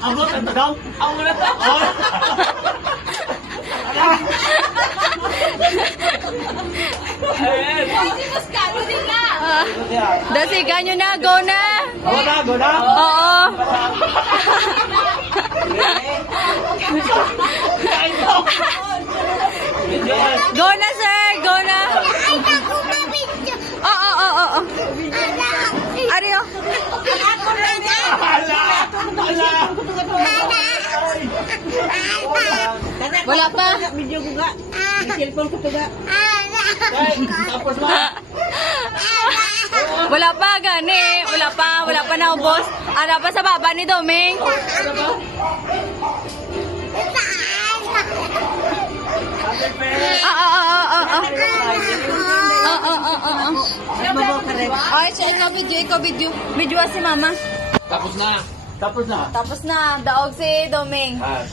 Amo, ito daw. Amo na to. Hindi mo skalo din na. Dasigan nyo na, go na! Go na, go na. Oo! Go na, sir! Go na! Oo. Ariyo! Wala pa! Video ko ga. Cellphone ko to ga. Tapos na. Wala pa, gani! Wala pa na ubos. Ano pa sa baba ni Doming? Ay, siya, ikaw video. Video si mama. Tapos na. Tapos na. Tapos na, daog si Doming. Ah,